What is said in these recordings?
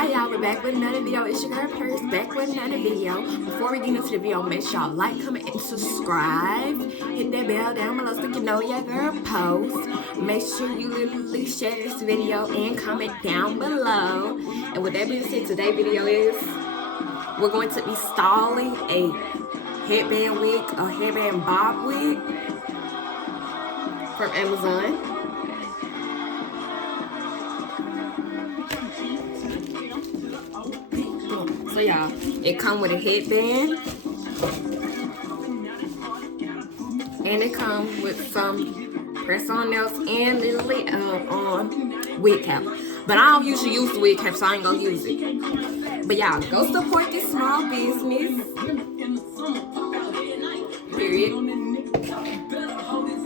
Hi y'all, we're back with another video. It's your girl Paris back with another video. Before we get into the video, make sure y'all like, comment, and subscribe. Hit that bell down below so you know your girl post. Make sure you literally share this video and comment down below. And with that being said, today's video is we're going to be installing a headband wig, a headband bob wig from Amazon. So y'all, it come with a headband and it come with some press-on nails and literally on wig cap. But I don't usually use the wig cap, so I ain't gonna use it. But y'all, go support this small business. Period.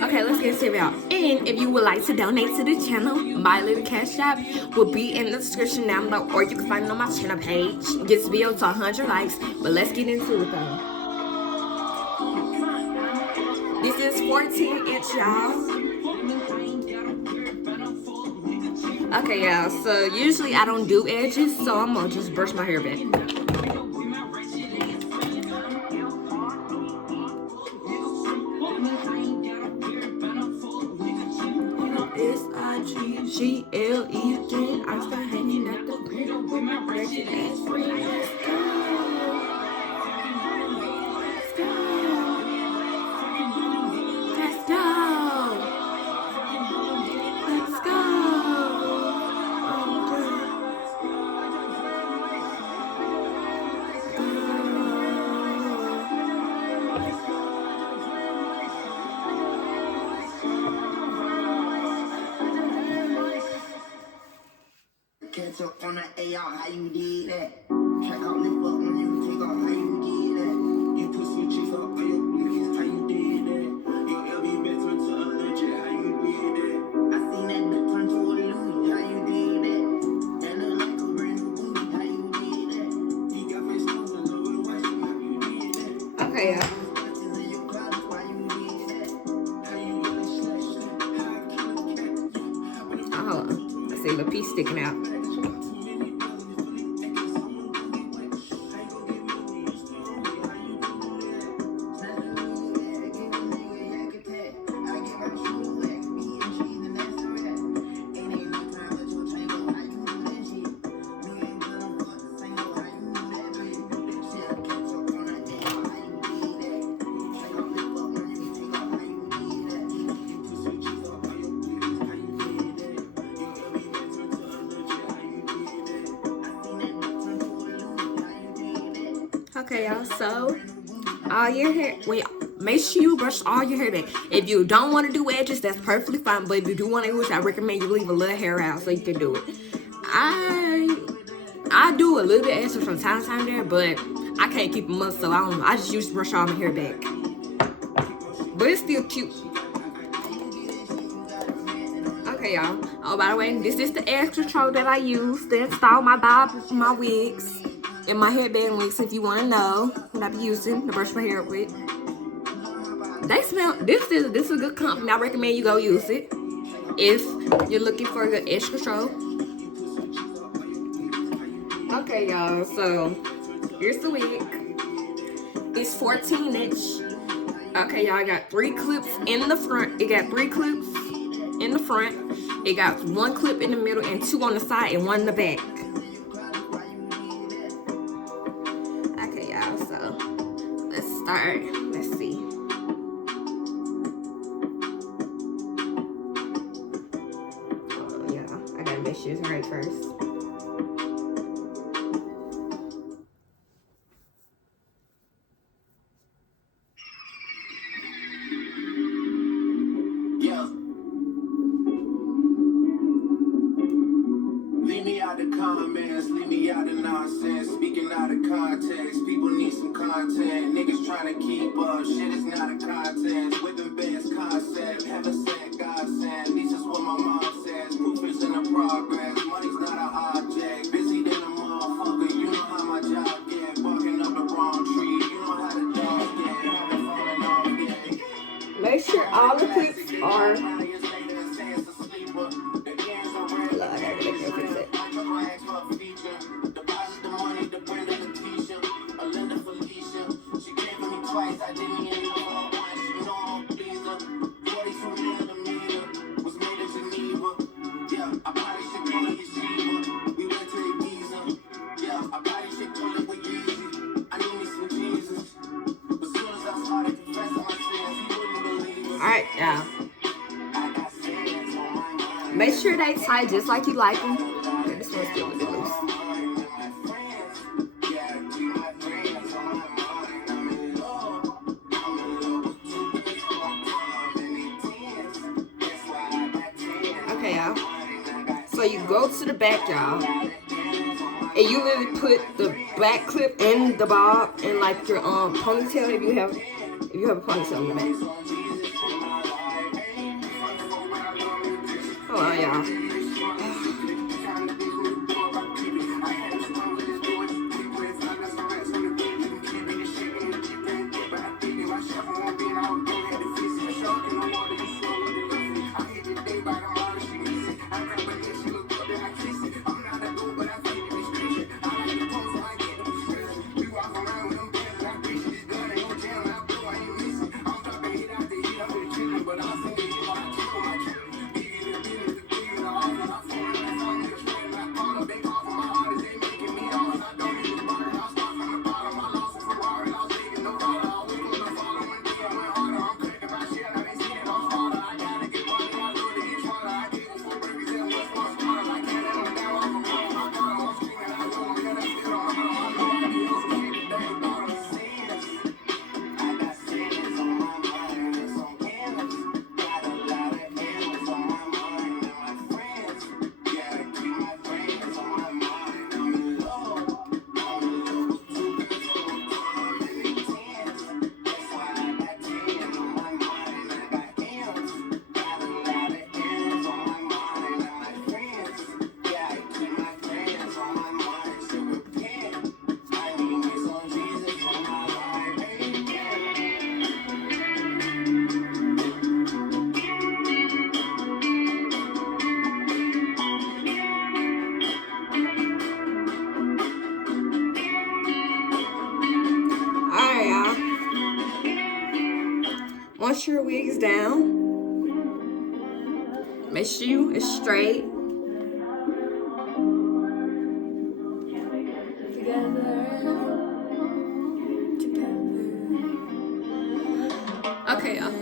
Okay, let's get started out. And if you would like to donate to the channel, my little cash app will be in the description down below, or you can find it on my channel page. Get this video to 100 likes, but let's get into it though. This is 14-inch, y'all. Okay, y'all, so usually I don't do edges, so I'm gonna just brush my hair back. S-I-G-G-L-E-G. I start hanging at the window with my ratchet ass friends. Let's go. Let's go. Catch up on that AR, how you did that? Check out lift up when you take off, how you did that? You put some cheeks up on your booties, how you did that? Your LB bet turn to a legend, how you did that? I seen that bit turn to a Louis, how you did that? That look like a brand new booty, how you did that? You got face nose and love with watching, how you did that? Okay, yeah. Oh, I see the piece sticking out. Okay, y'all, so all your hair, make sure you brush all your hair back. If you don't want to do edges, that's perfectly fine, but if you do want to do it, I recommend you leave a little hair out so you can do it. I do a little bit extra from time to time there, but I can't keep them up, so I just usually brush all my hair back. But it's still cute. Okay, y'all. Oh, by the way, this is the edge control that I use to install my wigs and my headband wigs. If you want to know what I be using to brush my hair with, they smell. This is a good company. I recommend you go use it if you're looking for a good edge control. Okay, y'all. So here's the wig. It's 14-inch. Okay, y'all. I got 3 clips in the front. It got 3 clips in the front. It got 1 clip in the middle and 2 on the side and 1 in the back. Okay, y'all, so let's start. Let's see. Oh, yeah, I gotta make sure it's right first. Comments, leave me out of nonsense, speaking out of context. People need some content, niggas trying to keep up. Shit is not a contest, whipping bands concept. Heaven sent, God sent, at least that's what my mom says. Proof is in the progress, money's not an object. Busy than a motherfucker, you know how my job get. Barking up the wrong tree, you know how the dog get. Haven't fallen off yet. Make sure all the clips are. I gotta fix it. Alright, y'all. Make sure they tight just like you like them. Okay, this one's still a bit loose. Okay, y'all. So you go to the back, y'all, and you literally put the back clip in the bob and like your ponytail if you have a ponytail in the back. Hold on, y'all. Once your wig is down, make sure it's straight. Okay, y'all.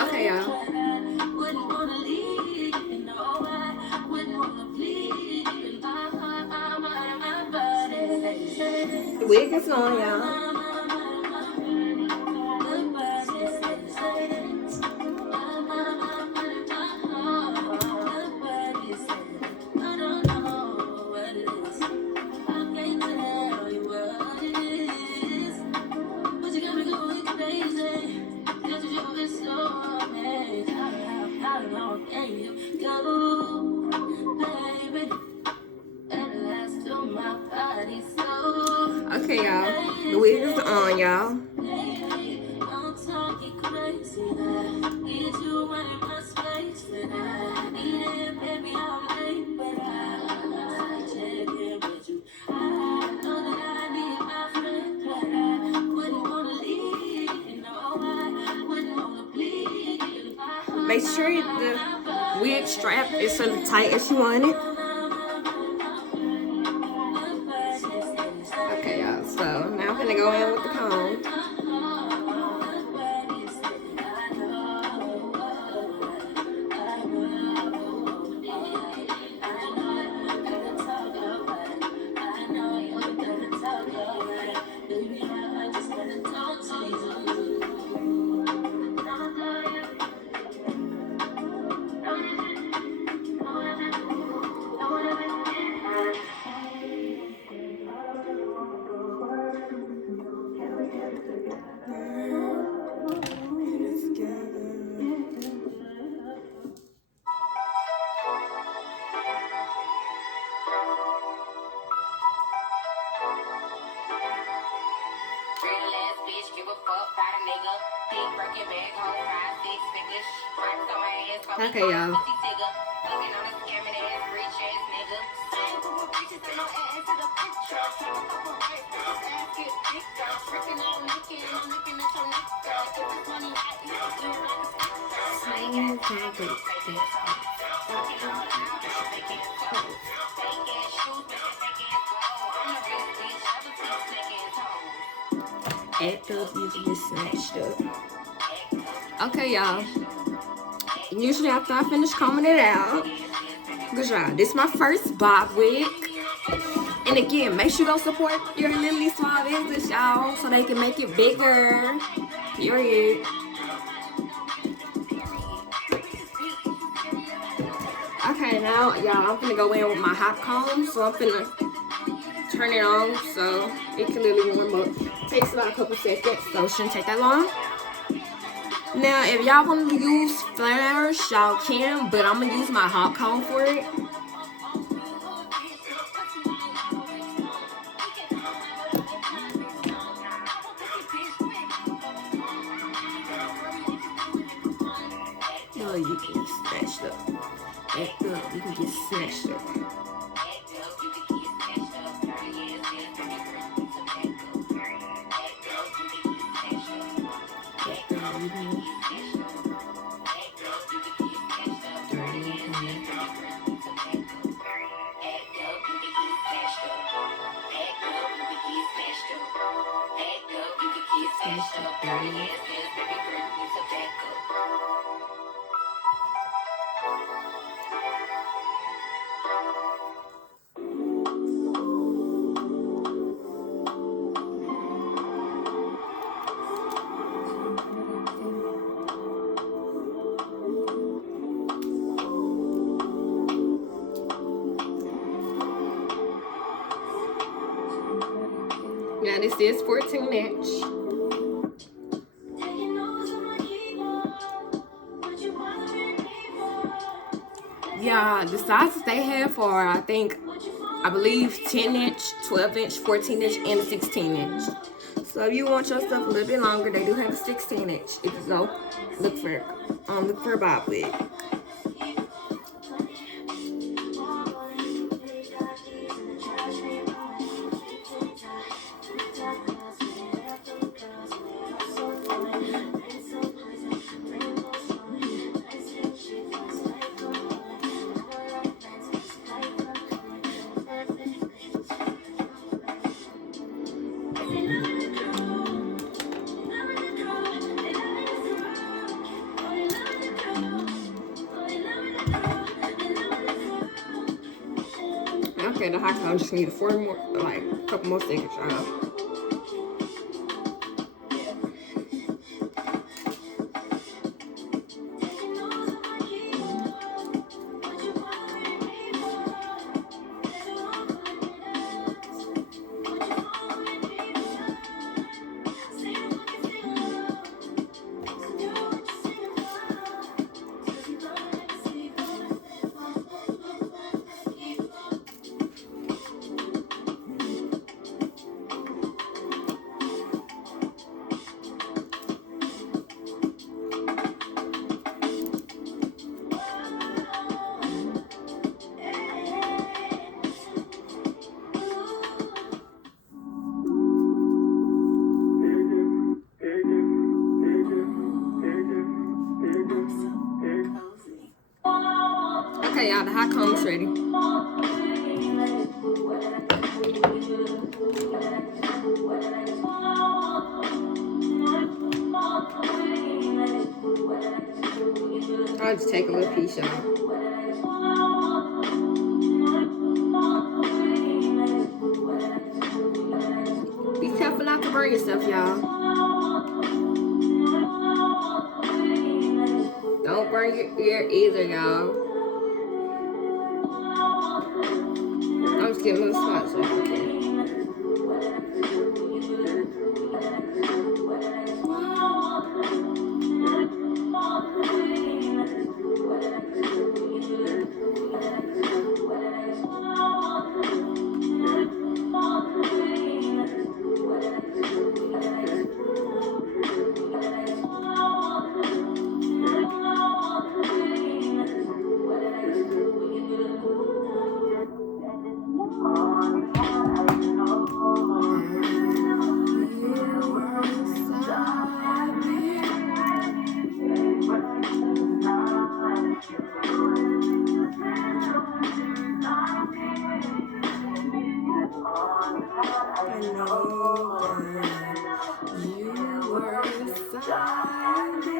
Okay, y'all. The wig is on, y'all. Okay, y'all. The wig is on, y'all. Make sure the wig strap is as tight as you want it. Okay, y'all. So now I'm gonna go in with the comb. Okay, y'all. Act up, you can get snatched up. Okay, y'all. Usually after I finish combing it out, good job. This is my first bob wig. And again, make sure you go support your Lily Small business, y'all, so they can make it bigger. Period. Okay, now, y'all, I'm gonna go in with my hot comb. So I'm gonna turn it on so it can literally warm up. Takes about a couple seconds, so it shouldn't take that long. Now, if y'all want to use flares, y'all can, but I'm gonna use my hot comb for it. No, you can get snatched up. Act up, you can get snatched up. Now this is 14-inch. Yeah, the sizes they have for, I believe 10-inch, 12-inch, 14-inch, and a 16-inch. So if you want your stuff a little bit longer, they do have a 16-inch. If you go look for a bob wig. Okay, the hot comb just need a couple more seconds, y'all. Okay, y'all, the hot comb's ready. I'll just take a little piece, y'all. Be careful not to burn yourself, y'all. Don't burn your ear either, y'all. I'm just getting little spots so you can. know that you were silent.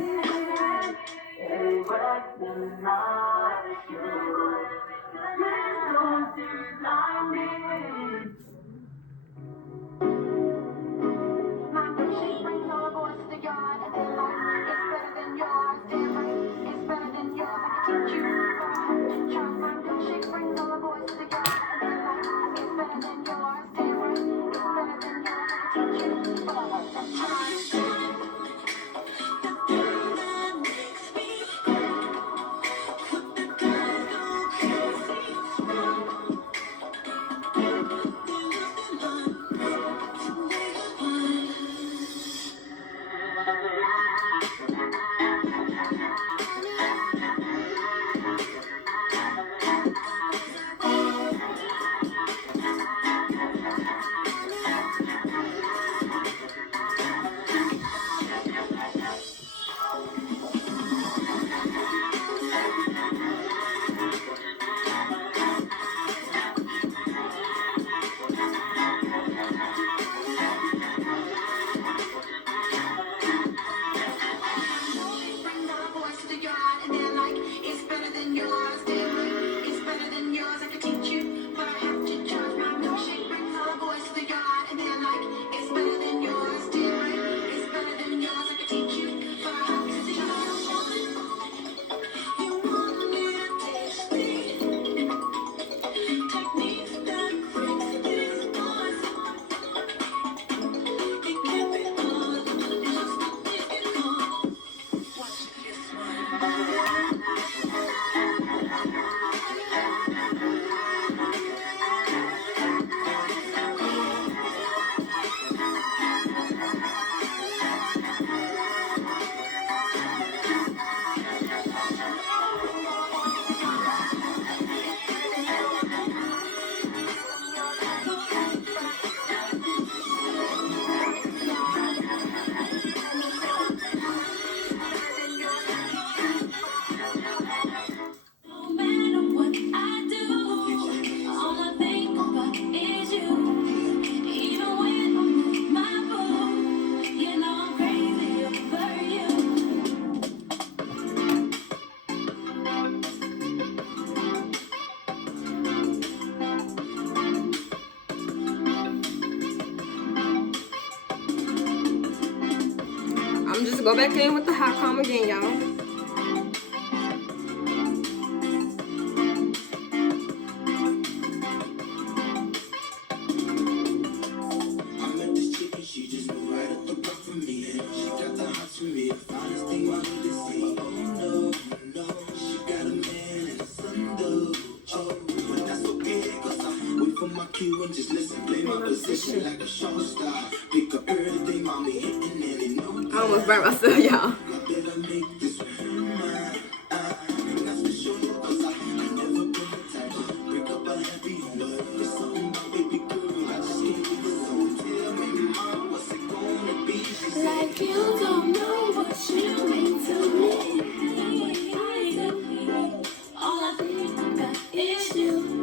I'm just go back in with the hot comb again, y'all. And just listen, play my position like a show star. Pick up everything, mommy hitting and it no. I almost burnt myself, y'all. I better make this one mine. That's for sure, cause I never been the type to break up a happy home. But there's something about baby girl, I just can't leave it alone. Tell me, mom, what's it gonna be? She said, Like you don't know what you mean to me. All I think about is you.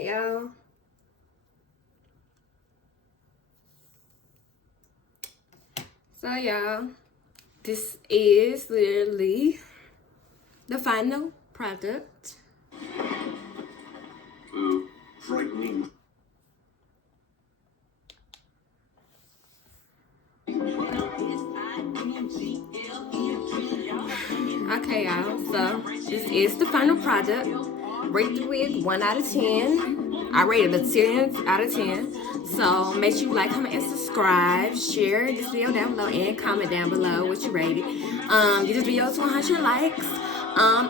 Okay, y'all. So, y'all, this is literally the final product. Frightening. Okay, y'all, so this is the final product. Rate the wig 1 out of 10. I rated a 10 out of 10. So make sure you like, comment, and subscribe. Share this video down below and comment down below what you rated. Get this video to 100 likes.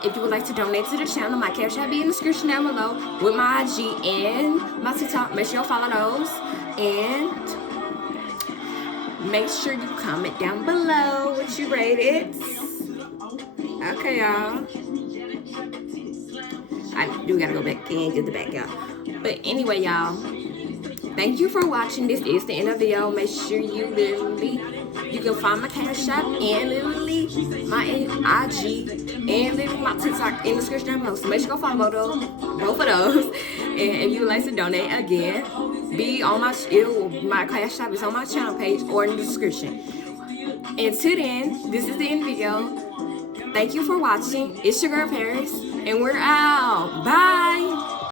If you would like to donate to the channel, my cash will be in the description down below with my IG and my TikTok. Make sure you follow those. And make sure you comment down below what you rated. Okay, y'all. I do gotta go back and get the back, y'all. But anyway, y'all, thank you for watching. This is the end of the video. Make sure you can find my cash app and literally my IG and literally my TikTok in the description down below. So make sure you go follow both of those. And if you would like to donate, again, be on my cash app is on my channel page or in the description. Until then, this is the end of the video. Thank you for watching. It's your girl Paris, and we're out. Bye.